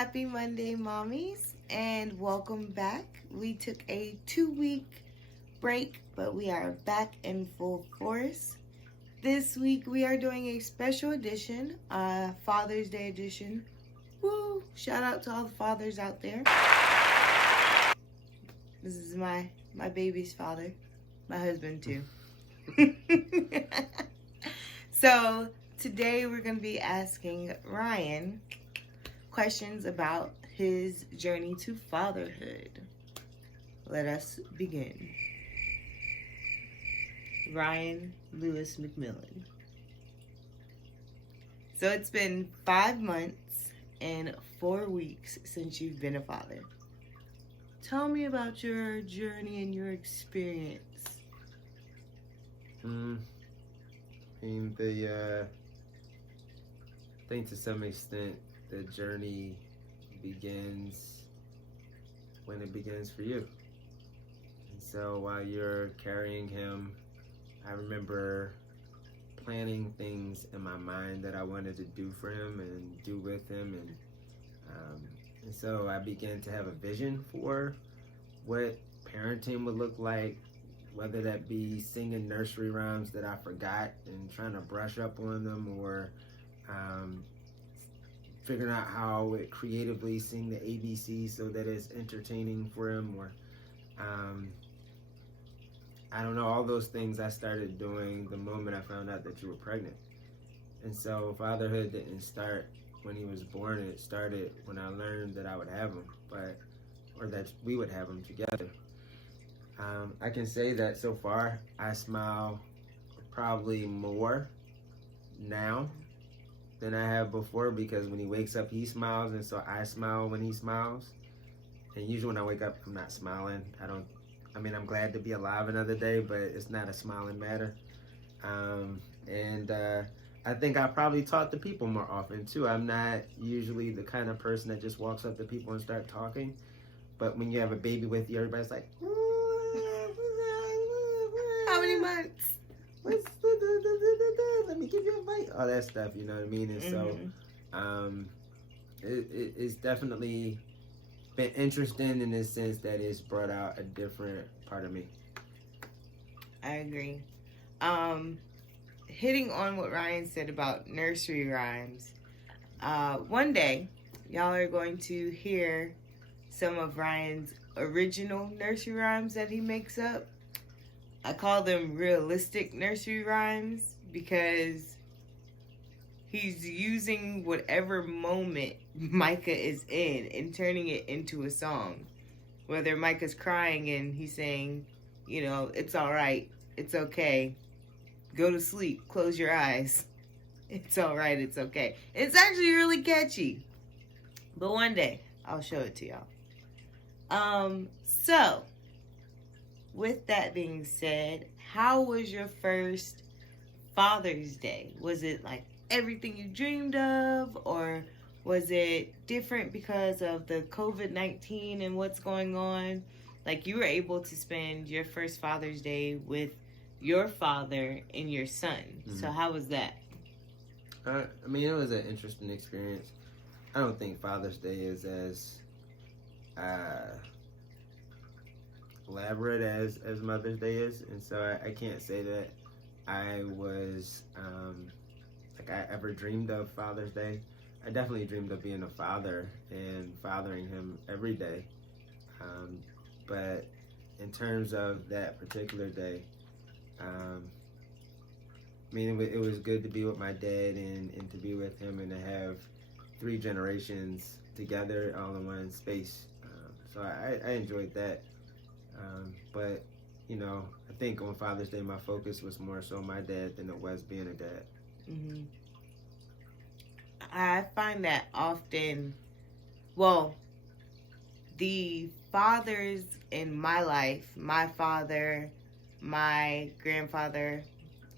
Happy Monday, mommies, and welcome back. We took a 2 week break, but we are back in full force. This week we are doing a special edition, Father's Day edition. Woo! Shout out to all the fathers out there. This is my baby's father, my husband too. So today we're going to be asking Ryan questions about his journey to fatherhood. Let us begin. Ryan Lewis McMillan. So it's been 5 months and 4 weeks since you've been a father. Tell me about your journey and your experience. I think to some extent the journey begins when it begins for you. And so while you're carrying him, I remember planning things in my mind that I wanted to do for him and do with him, and so I began to have a vision for what parenting would look like, whether that be singing nursery rhymes that I forgot and trying to brush up on them, or figuring out how I would creatively sing the ABC so that it's entertaining for him, or I don't know, all those things I started doing the moment I found out that you were pregnant. And so fatherhood didn't start when he was born, it started when I learned that I would have him, or that we would have him together. I can say that so far I smile probably more now than I have before, because when he wakes up he smiles, and so I smile when he smiles. And usually when I wake up I'm not smiling. I'm glad to be alive another day, but it's not a smiling matter. I think I probably talk to people more often too. I'm not usually the kind of person that just walks up to people and start talking, but when you have a baby with you, everybody's like, How many months? Let me give you a bite. All that stuff, you know what I mean? And so it's definitely been interesting in the sense that it's brought out a different part of me. I agree. Hitting on what Ryan said about nursery rhymes, one day y'all are going to hear some of Ryan's original nursery rhymes that he makes up. I call them realistic nursery rhymes because he's using whatever moment Micah is in and turning it into a song. Whether Micah's crying and he's saying, it's all right, it's okay, go to sleep, close your eyes, it's all right, it's okay. It's actually really catchy. But one day I'll show it to y'all. So with that being said, how was your first Father's Day? Was it like everything you dreamed of, or was it different because of the COVID-19 and what's going on? Like, you were able to spend your first Father's Day with your father and your son. Mm-hmm. So how was that? It was an interesting experience. I don't think Father's Day is as elaborate as Mother's Day is, and so I can't say that I was I ever dreamed of Father's Day. I definitely dreamed of being a father and fathering him every day, but in terms of that particular day, it was good to be with my dad and to be with him and to have 3 generations together all in one space. So I enjoyed that. But I think on Father's Day my focus was more so my dad than it was being a dad. Mm-hmm. I find that often, well, the fathers in my life, my father, my grandfather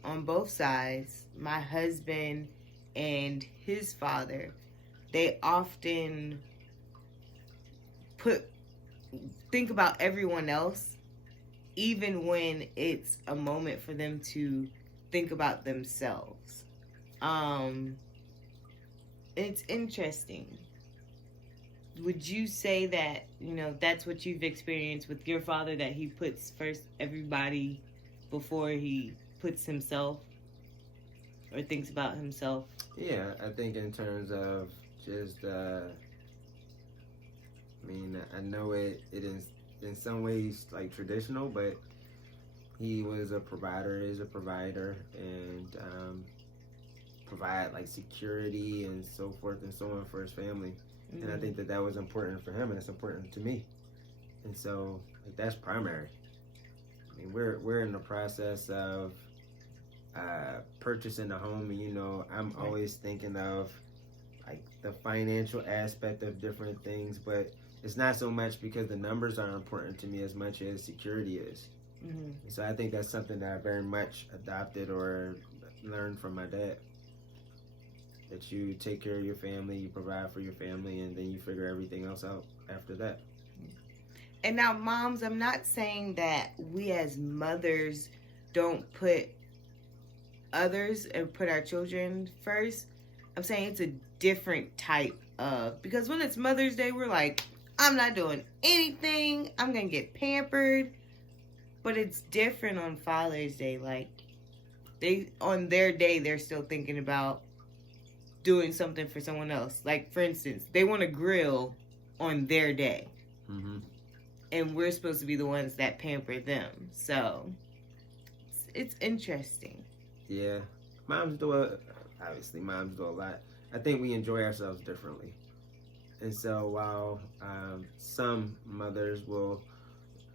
on both sides, my husband and his father, they often think about everyone else, even when it's a moment for them to think about themselves. It's interesting. would you say that, that's what you've experienced with your father, that he puts first everybody before he puts himself or thinks about himself? Yeah, I think in terms of just, I know it is in some ways like traditional, but he was a provider, is a provider, and provide like security and so forth and so on for his family. Mm-hmm. And I think that was important for him, and it's important to me. And so like, that's primary. We're in the process of purchasing a home, and I'm always thinking of like the financial aspect of different things, but it's not so much because the numbers are important to me as much as security is. Mm-hmm. So I think that's something that I very much adopted or learned from my dad. That you take care of your family, you provide for your family, and then you figure everything else out after that. And now, moms, I'm not saying that we as mothers don't put others and put our children first. I'm saying it's a different type of, because when it's Mother's Day, we're like, I'm not doing anything, I'm gonna get pampered. But it's different on Father's Day. Like, on their day, they're still thinking about doing something for someone else. Like, for instance, they want to grill on their day. Mm-hmm. And we're supposed to be the ones that pamper them. So, it's interesting. Yeah. Moms do a lot. I think we enjoy ourselves differently. And so while some mothers will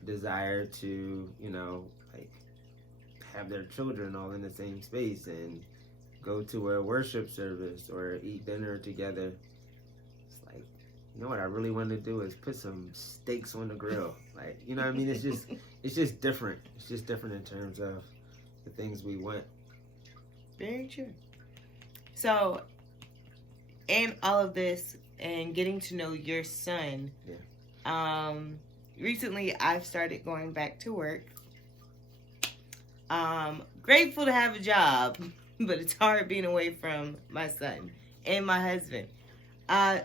desire to, like have their children all in the same space and go to a worship service or eat dinner together, it's like, what I really want to do is put some steaks on the grill. Like, you know what I mean? It's just different. It's just different in terms of the things we want. Very true. So, in all of this and getting to know your son, recently I've started going back to work. Grateful to have a job, but it's hard being away from my son and my husband.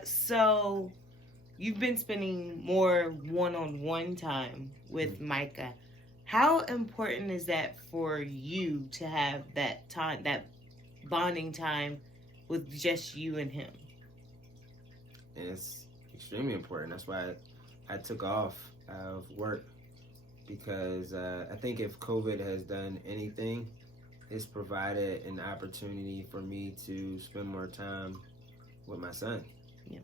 So you've been spending more one-on-one time with Micah. How important is that for you to have that time, that bonding time with just you and him? And it's extremely important. That's why I took off of work, because I think if COVID has done anything, it's provided an opportunity for me to spend more time with my son. Yeah.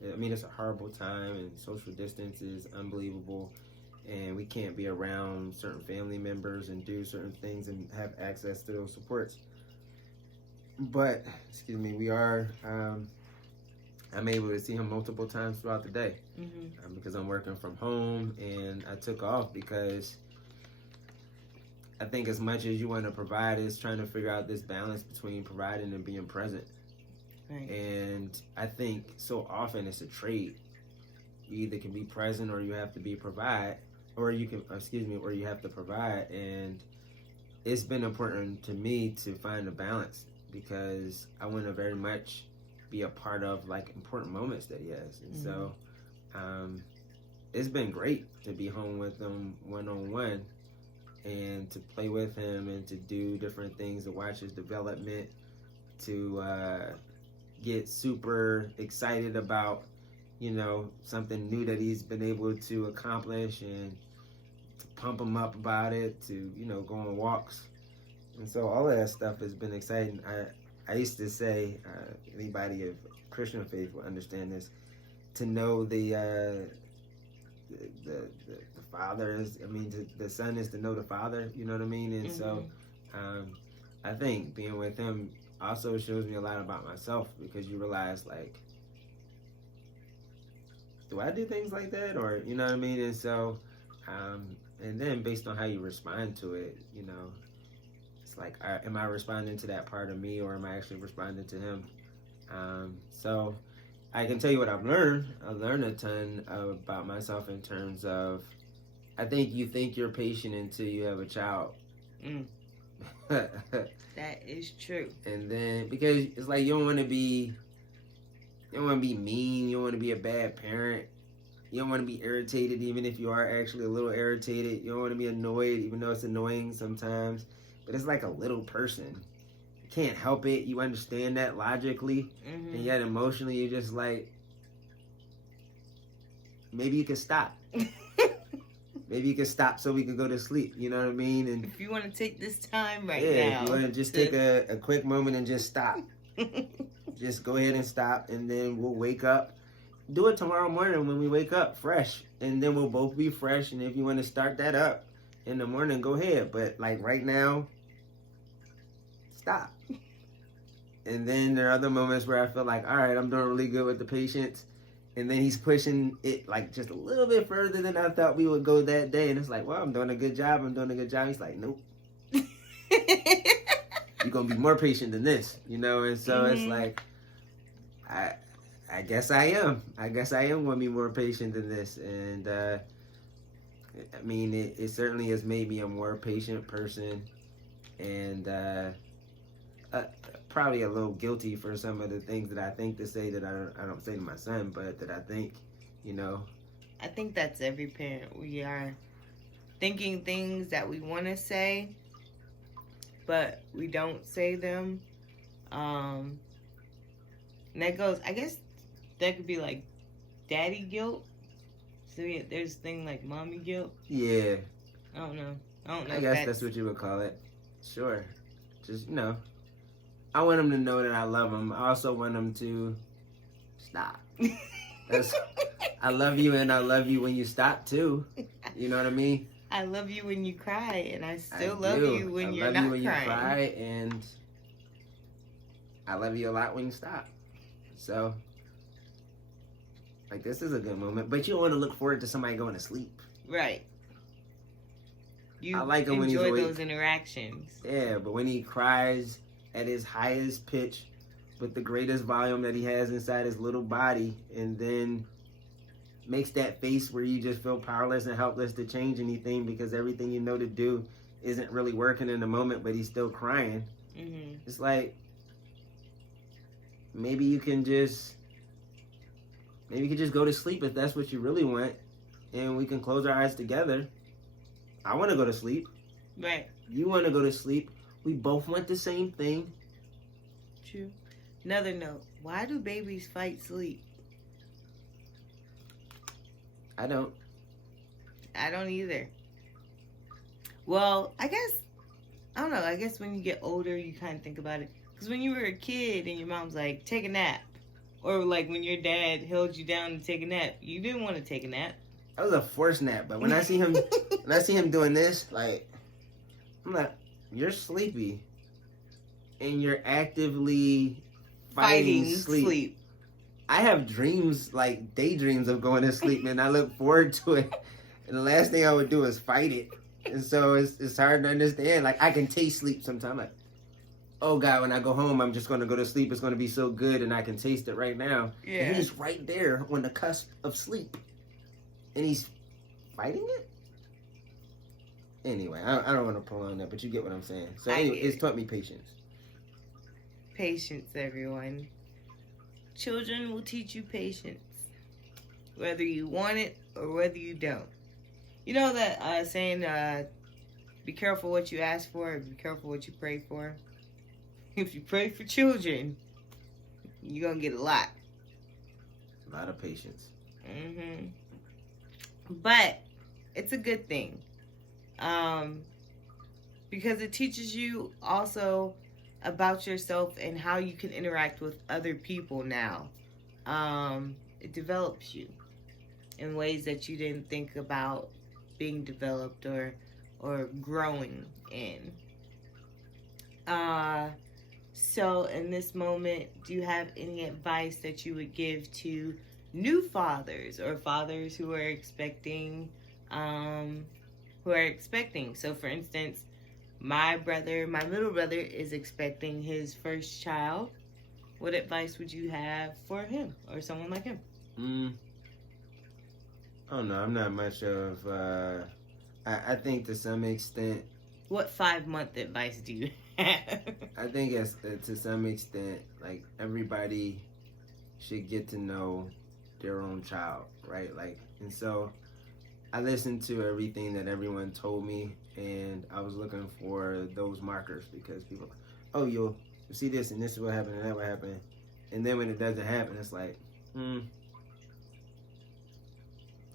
It's a horrible time, and social distance is unbelievable, and we can't be around certain family members and do certain things and have access to those supports. But, we are, I'm able to see him multiple times throughout the day. Mm-hmm. Because I'm working from home, and I took off because I think as much as you want to provide, is trying to figure out this balance between providing and being present. Right. And I think so often it's a trade. You either can be present or you have to or you have to provide. And it's been important to me to find a balance, because I want to very much be a part of like important moments that he has. And so it's been great to be home with him one-on-one and to play with him and to do different things, to watch his development, to get super excited about something new that he's been able to accomplish, and to pump him up about it, to go on walks. And so all of that stuff has been exciting. I used to say, anybody of Christian faith will understand this, to know the Father is, the Son is to know the Father, you know what I mean? And so I think being with him also shows me a lot about myself, because you realize, like, do I do things like that? Or, you know what I mean? And so, and then based on how you respond to it, it's like, am I responding to that part of me, or am I actually responding to him? So I can tell you what I've learned. I've learned a ton about myself in terms of, I think you think you're patient until you have a child. That is true. And then, because it's like you don't want to be You don't want to be mean. You don't want to be a bad parent. You don't want to be irritated, even if you are actually a little irritated. You don't want to be annoyed, even though it's annoying sometimes. But it's like a little person. You can't help it. You understand that logically. Mm-hmm. And yet emotionally, you're just like, maybe you could stop. Maybe you could stop so we could go to sleep. You know what I mean? And if you want to take this time now. if you want to just take a quick moment and just stop. Just go ahead and stop, and then we'll wake up. Do it tomorrow morning when we wake up fresh, and then we'll both be fresh. And if you want to start that up in the morning, go ahead. But like right now, stop. And then there are other moments where I feel like, all right, I'm doing really good with the patience. And then he's pushing it like just a little bit further than I thought we would go that day. And it's like, well, I'm doing a good job. He's like, nope. You're going to be more patient than this, you know? And so it's like, I guess I am. I guess I am going to be more patient than this. And, I mean, it certainly has made me a more patient person. And probably a little guilty for some of the things that I think to say that I don't say to my son, but that I think, you know. I think that's every parent. We are thinking things that we want to say, but we don't say them. And that goes, I guess that could be like daddy guilt. So yeah, there's a thing like mommy guilt. Yeah. I don't know. I guess that's what you would call it. Sure. Just, you know. I want him to know that I love him. I also want him to stop. I love you, and I love you when you stop too. You know what I mean? I love you when you cry, and I still love you when you're not crying. I love you when you cry, and I love you a lot when you stop. So, like, this is a good moment. But you don't want to look forward to somebody going to sleep. Right. You I like him when he's awake. Enjoy those interactions. Yeah, but when he cries at his highest pitch with the greatest volume that he has inside his little body, and then makes that face where you just feel powerless and helpless to change anything because everything you know to do isn't really working in the moment, but he's still crying. Mm-hmm. It's like, maybe you can just go to sleep if that's what you really want, and we can close our eyes together. I want to go to sleep. Right. You want to go to sleep. We both want the same thing. True. Another note. Why do babies fight sleep? I don't either. Well, I don't know. I guess when you get older, you kind of think about it. Because when you were a kid and your mom's like, take a nap. Or like when your dad held you down to take a nap, you didn't want to take a nap. That was a forced nap. But when I see him doing this, like, I'm like, you're sleepy. And you're actively fighting sleep. I have dreams, like daydreams of going to sleep, and I look forward to it. And the last thing I would do is fight it. And so it's hard to understand. Like, I can taste sleep sometimes. Like, oh God, when I go home, I'm just going to go to sleep. It's going to be so good, and I can taste it right now. Yeah. And he's right there on the cusp of sleep. And he's fighting it? Anyway, I don't want to prolong that, but you get what I'm saying. So anyway, it's taught me patience. Patience, everyone. Children will teach you patience, whether you want it or whether you don't. You know that saying, be careful what you ask for, be careful what you pray for. If you pray for children, you're going to get a lot. A lot of patience. Mm-hmm. But it's a good thing. Because it teaches you also about yourself and how you can interact with other people now. It develops you in ways that you didn't think about being developed or growing in. So in this moment, do you have any advice that you would give to new fathers or fathers who are expecting? So for instance, my middle brother is expecting his first child. What advice would you have for him or someone like him? I don't know. I'm not much of, I think to some extent. What 5-month advice do you have? I think it's, to some extent, like, everybody should get to know their own child, right? Like, and so I listened to everything that everyone told me, and I was looking for those markers because people, oh, you'll see this, and this is what happened, and that will happen, and then when it doesn't happen, it's like,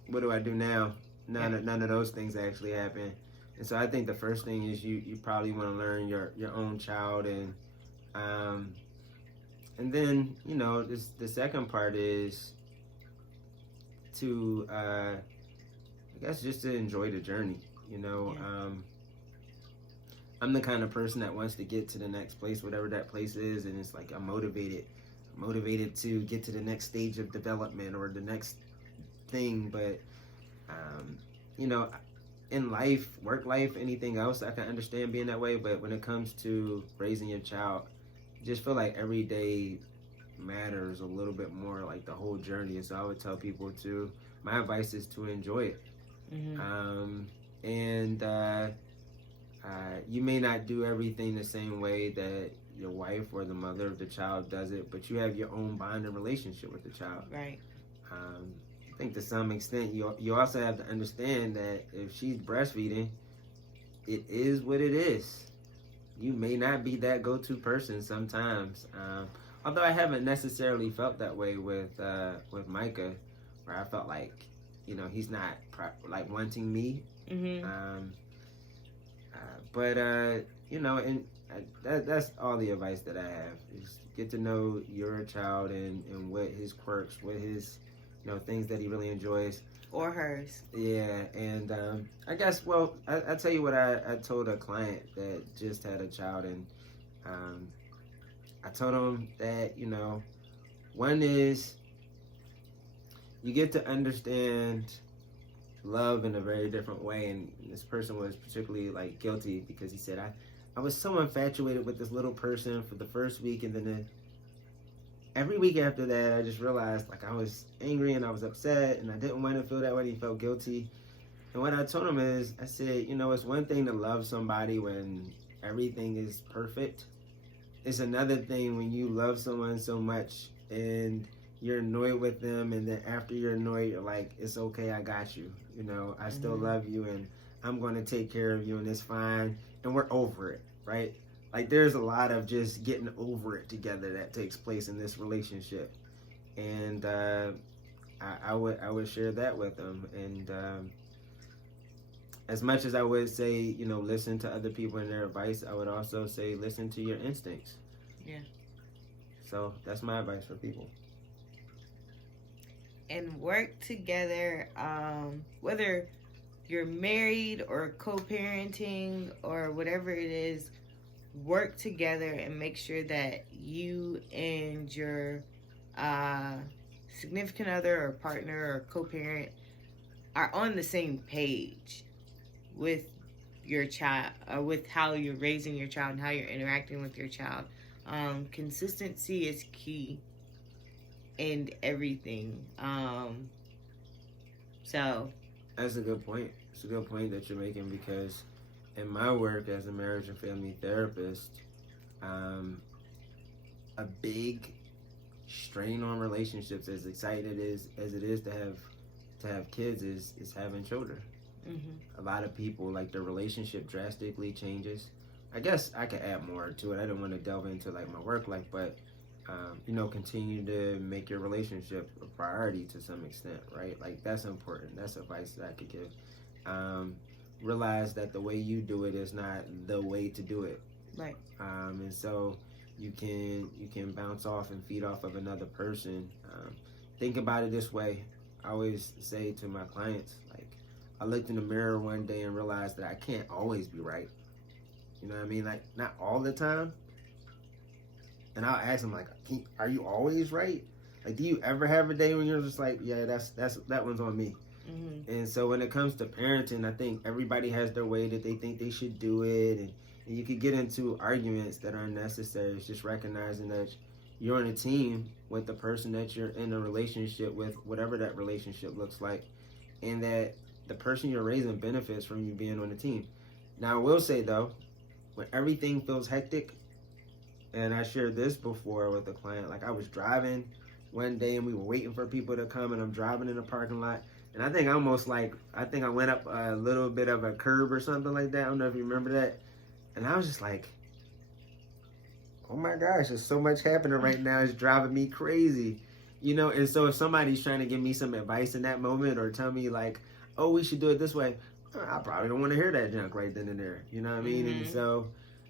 what do I do now? None of those things actually happen, and so I think the first thing is you probably want to learn your own child, and then the second part is to I guess just to enjoy the journey. I'm the kind of person that wants to get to the next place, whatever that place is, and it's like I'm motivated to get to the next stage of development or the next thing. But in life, work life, anything else, I can understand being that way. But when it comes to raising your child, I just feel like every day matters a little bit more, like the whole journey. And so I would tell people my advice is to enjoy it. You may not do everything the same way that your wife or the mother of the child does it, but you have your own bond and relationship with the child. Right. I think to some extent you also have to understand that if she's breastfeeding, it is what it is. You may not be that go-to person sometimes. Although I haven't necessarily felt that way with Micah, where I felt like, he's not wanting me. That's all the advice that I have is get to know your child and what his quirks, what his, things that he really enjoys. Or hers. Yeah, and I guess, I tell you what I told a client that just had a child, and I told him that, one is you get to understand love in a very different way, and this person was particularly guilty because he said, I was so infatuated with this little person for the first week, and then every week after that, I just realized I was angry and I was upset and I didn't want to feel that way. And he felt guilty. And what I told him is, I said, it's one thing to love somebody when everything is perfect. It's another thing when you love someone so much and you're annoyed with them, and then after you're annoyed, you're like, it's okay, I got you. I still love you, and I'm going to take care of you, and it's fine, and we're over it, right? There's a lot of just getting over it together that takes place in this relationship, and I would share that with them. And as much as I would say, listen to other people and their advice, I would also say listen to your instincts. Yeah. So that's my advice for people. And work together, whether you're married or co-parenting or whatever it is, work together and make sure that you and your significant other or partner or co-parent are on the same page with your child, with how you're raising your child and how you're interacting with your child. Consistency is key in everything. So that's a good point. It's a good point that you're making, because in my work as a marriage and family therapist, a big strain on relationships, as excited as it is to have kids, is having children. A lot of people, their relationship drastically changes. I guess I could add more to it. I don't want to delve into my work life, but continue to make your relationship a priority to some extent, right? That's important. That's advice that I could give. Realize that the way you do it is not the way to do it. Right. And so you can bounce off and feed off of another person. Think about it this way. I always say to my clients, I looked in the mirror one day and realized that I can't always be right. You know what I mean? Not all the time. And I'll ask them, are you always right? Do you ever have a day when you're just yeah, that one's on me? And so when it comes to parenting, I think everybody has their way that they think they should do it, and you could get into arguments that are unnecessary. It's just recognizing that you're on a team with the person that you're in a relationship with, whatever that relationship looks like, and that the person you're raising benefits from you being on the team. Now, I will say, though, when everything feels hectic, and I shared this before with a client, I was driving one day and we were waiting for people to come, and I'm driving in the parking lot. And I think I went up a little bit of a curb or something like that. I don't know if you remember that. And I was just like, oh my gosh, there's so much happening right now. It's driving me crazy. You know, and so if somebody's trying to give me some advice in that moment or tell me like, oh, we should do it this way, I probably don't want to hear that junk right then and there. You know what I mean? And so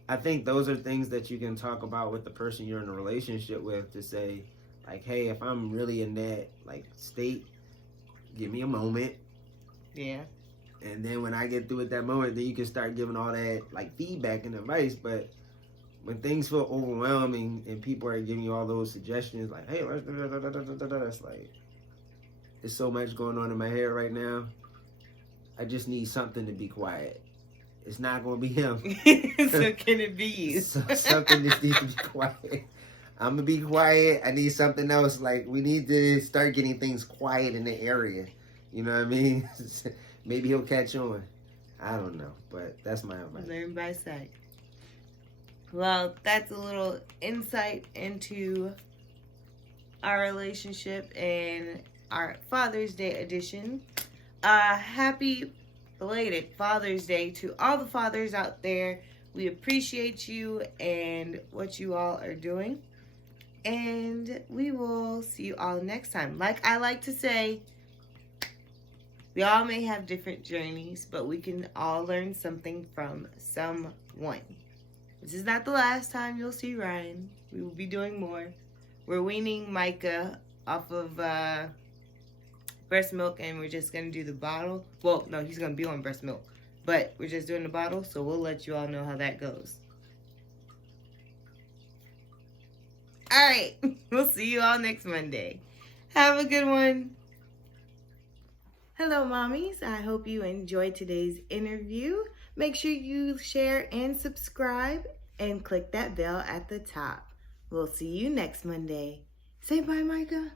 I think those are things that you can talk about with the person you're in a relationship with, to say like, hey, if I'm really in that like state, give me a moment. Yeah. And then when I get through at that moment, then you can start giving all that like feedback and advice. But when things feel overwhelming and people are giving you all those suggestions like, hey, let's it's like, there's so much going on in my head right now. I just need something to be quiet. It's not going to be him. So can it be you? So something just needs to be quiet. I'm going to be quiet. I need something else. Like, we need to start getting things quiet in the area. You know what I mean? Maybe he'll catch on. I don't know. But that's my advice. Learn by sight. Well, that's a little insight into our relationship and our Father's Day edition. Happy belated Father's Day to all the fathers out there. We appreciate you and what you all are doing. And we will see you all next time. Like I like to say, we all may have different journeys, but we can all learn something from someone. This is not the last time you'll see Ryan. We will be doing more. We're weaning Micah off of breast milk, and we're just going to do the bottle. Well, no, he's going to be on breast milk, but we're just doing the bottle, so we'll let you all know how that goes. All right, we'll see you all next Monday. Have a good one. Hello, mommies. I hope you enjoyed today's interview. Make sure you share and subscribe and click that bell at the top. We'll see you next Monday. Say bye, Micah.